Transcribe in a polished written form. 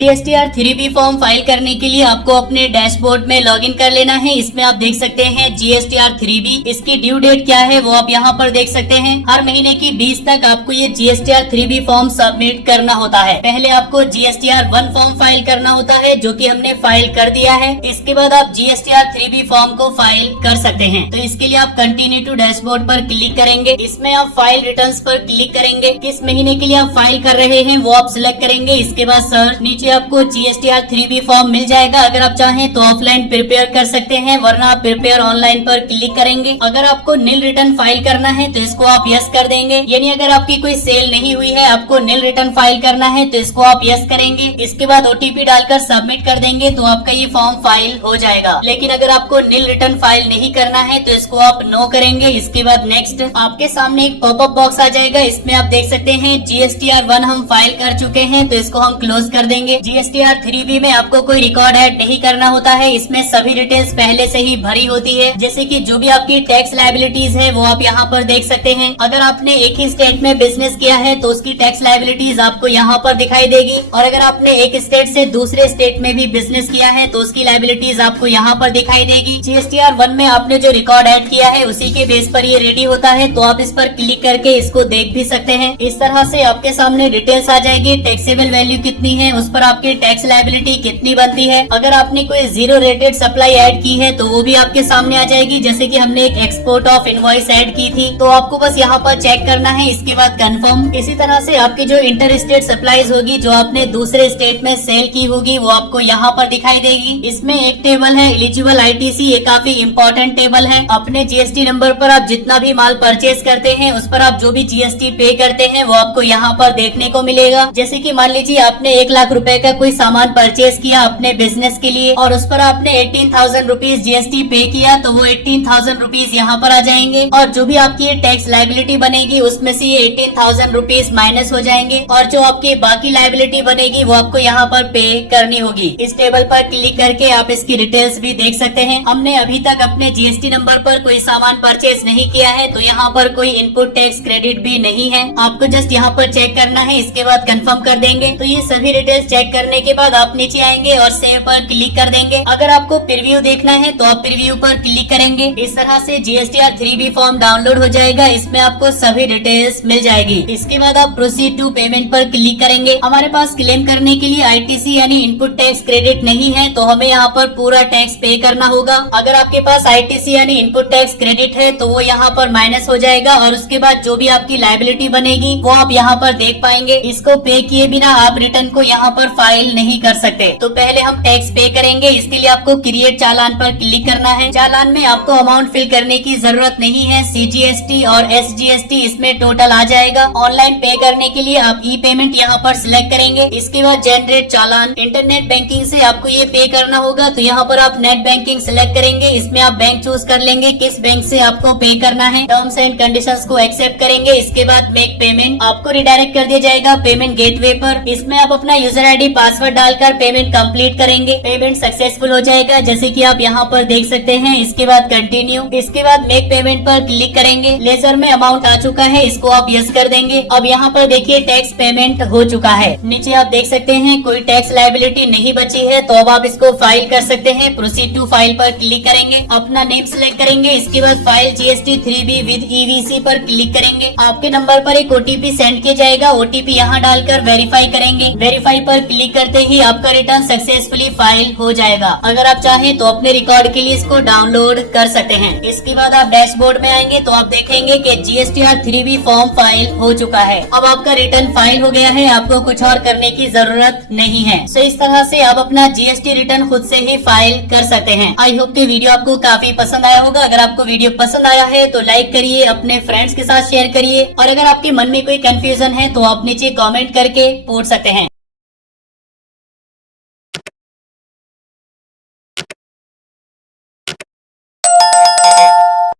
GSTR 3B form file करने के लिए आपको अपने डैशबोर्ड में लॉगिन कर लेना है। इसमें आप देख सकते हैं GSTR 3B, इसकी ड्यू डेट क्या है वो आप यहाँ पर देख सकते हैं। हर महीने की 20 तक आपको ये GSTR 3B फॉर्म सबमिट करना होता है। पहले आपको GSTR 1 फॉर्म फाइल करना होता है, जो कि हमने फाइल कर दिया है। इसके बाद आप GSTR 3B फॉर्म को फाइल कर सकते हैं। तो इसके लिए आप कंटिन्यू टू डैशबोर्ड पर क्लिक करेंगे। इसमें आप फाइल रिटर्न्स पर क्लिक करेंगे। किस महीने के लिए आप फाइल कर रहे हैं वो आप सिलेक्ट करेंगे। इसके बाद सर्च, नीचे आपको GSTR 3B फॉर्म मिल जाएगा। अगर आप चाहें तो ऑफलाइन प्रिपेयर कर सकते हैं, वरना आप प्रिपेयर ऑनलाइन पर क्लिक करेंगे। अगर आपको नील रिटर्न फाइल करना है तो इसको आप यस कर देंगे, यानी अगर आपकी कोई सेल नहीं हुई है, आपको नील रिटर्न फाइल करना है तो इसको आप यस करेंगे। इसके बाद OTP डालकर सबमिट कर देंगे तो आपका ये फॉर्म फाइल हो जाएगा। लेकिन अगर आपको नील रिटर्न फाइल नहीं करना है तो इसको आप नो करेंगे। इसके बाद नेक्स्ट, आपके सामने एक पॉपअप बॉक्स आ जाएगा। इसमें आप देख सकते हैं GSTR 1 हम फाइल कर चुके हैं, तो इसको हम क्लोज कर देंगे। GSTR 3B में आपको कोई रिकॉर्ड ऐड नहीं करना होता है। इसमें सभी डिटेल्स पहले से ही भरी होती है, जैसे कि जो भी आपकी टैक्स लायबिलिटीज है वो आप यहाँ पर देख सकते हैं। अगर आपने एक ही स्टेट में बिजनेस किया है तो उसकी टैक्स लायबिलिटीज आपको यहाँ पर दिखाई देगी, और अगर आपने एक स्टेट से दूसरे स्टेट में भी बिजनेस किया है तो उसकी लायबिलिटीज आपको यहाँ पर दिखाई देगी। GSTR 1 में आपने जो रिकॉर्ड ऐड किया है उसी के बेस पर ये रेडी होता है, तो आप इस पर क्लिक करके इसको देख भी सकते हैं। इस तरह से आपके सामने डिटेल्स आ जाएगी। टैक्सेबल वैल्यू कितनी है, उस पर आपकी टैक्स लायबिलिटी कितनी बनती है। अगर आपने कोई जीरो रेटेड सप्लाई ऐड की है तो वो भी आपके सामने आ जाएगी, जैसे कि हमने एक एक्सपोर्ट ऑफ इनवॉइस ऐड की थी, तो आपको बस यहाँ पर चेक करना है। इसके बाद कंफर्म। इसी तरह से आपकी जो इंटर स्टेट सप्लाईज होगी, जो आपने दूसरे स्टेट में सेल की होगी, वो आपको यहाँ पर दिखाई देगी। इसमें एक टेबल है एलिजिबल ITC, ये काफी इम्पोर्टेंट टेबल है। अपने GST नंबर पर आप जितना भी माल परचेज करते हैं उस पर आप जो भी GST पे करते हैं वो आपको यहाँ पर देखने को मिलेगा। जैसे कि मान लीजिए आपने 1 लाख रुपए का कोई सामान परचेज किया अपने बिजनेस के लिए, और उस पर आपने 18,000 रुपीज GST पे किया, तो वो 18,000 रुपीज यहाँ पर आ जाएंगे। और जो भी आपकी टैक्स लायबिलिटी बनेगी उसमें से ये 18,000 रुपीज माइनस हो जाएंगे, और जो आपकी बाकी लायबिलिटी बनेगी वो आपको यहाँ पर पे करनी होगी। इस टेबल पर क्लिक करके आप इसकी डिटेल्स भी देख सकते हैं। हमने अभी तक अपने GST नंबर पर कोई सामान परचेज नहीं किया है, तो यहाँ पर कोई इनपुट टैक्स क्रेडिट भी नहीं है। आपको जस्ट यहाँ पर चेक करना है। इसके बाद कंफर्म कर देंगे। तो ये सभी डिटेल्स चेक करने के बाद आप नीचे आएंगे और सेव पर क्लिक कर देंगे। अगर आपको प्रीव्यू देखना है तो आप प्रीव्यू पर क्लिक करेंगे। इस तरह से GSTR 3B फॉर्म डाउनलोड हो जाएगा। इसमें आपको सभी डिटेल्स मिल जाएगी। इसके बाद आप प्रोसीड टू पेमेंट पर क्लिक करेंगे। हमारे पास क्लेम करने के लिए ITC यानी इनपुट टैक्स क्रेडिट नहीं है, तो हमें यहाँ पर पूरा टैक्स पे करना होगा। अगर आपके पास ITC यानी इनपुट टैक्स क्रेडिट है तो वो यहाँ पर माइनस हो जाएगा, और उसके बाद जो भी आपकी लायबिलिटी बनेगी वो आप यहाँ पर देख पाएंगे। इसको पे किए बिना आप रिटर्न को यहाँ पर फाइल नहीं कर सकते। तो पहले हम टैक्स पे करेंगे। इसके लिए आपको क्रिएट चालान पर क्लिक करना है। चालान में आपको अमाउंट फिल करने की जरूरत नहीं है। CGST और SGST इसमें टोटल आ जाएगा। ऑनलाइन पे करने के लिए आप ई पेमेंट यहाँ पर सिलेक्ट करेंगे। इसके बाद जनरेट चालान। इंटरनेट बैंकिंग से आपको ये पे करना होगा, तो यहाँ पर आप नेट बैंकिंग सिलेक्ट करेंगे। इसमें आप बैंक चूज कर लेंगे किस बैंक से आपको पे करना है। टर्म्स एंड कंडीशंस को एक्सेप्ट करेंगे। इसके बाद मेक पेमेंट, आपको रिडायरेक्ट कर दिया जाएगा पेमेंट गेटवे पर। इसमें आप अपना यूजर ID पासवर्ड डालकर पेमेंट कंप्लीट करेंगे। पेमेंट सक्सेसफुल हो जाएगा, जैसे कि आप यहाँ पर देख सकते हैं। इसके बाद कंटिन्यू। इसके बाद मेक पेमेंट पर क्लिक करेंगे। लेजर में अमाउंट आ चुका है, इसको आप यस कर देंगे। अब यहाँ पर देखिए टैक्स पेमेंट हो चुका है। नीचे आप देख सकते हैं कोई टैक्स लायबिलिटी नहीं बची है, तो अब आप इसको फाइल कर सकते हैं। प्रोसीड टू फाइल पर क्लिक करेंगे। अपना नेम सिलेक्ट करेंगे। इसके बाद file GST 3B with EVC पर क्लिक करेंगे। आपके नंबर पर एक OTP सेंड किया जाएगा। OTP यहाँ डालकर वेरीफाई करेंगे। वेरीफाई पर क्लिक करते ही आपका रिटर्न सक्सेसफुली फाइल हो जाएगा। अगर आप चाहें तो अपने रिकॉर्ड के लिए इसको डाउनलोड कर सकते हैं। इसके बाद आप डैशबोर्ड में आएंगे तो आप देखेंगे कि GSTR 3B फॉर्म फाइल हो चुका है। अब आपका रिटर्न फाइल हो गया है, आपको कुछ और करने की जरूरत नहीं है। सो इस तरह से आप अपना GST रिटर्न खुद से ही फाइल कर सकते हैं। आई होप कि वीडियो आपको काफी पसंद आया होगा। अगर आपको वीडियो पसंद आया है तो लाइक करिए, अपने फ्रेंड्स के साथ शेयर करिए, और अगर आपके मन में कोई कंफ्यूजन है तो आप नीचे कमेंट करके पूछ सकते हैं।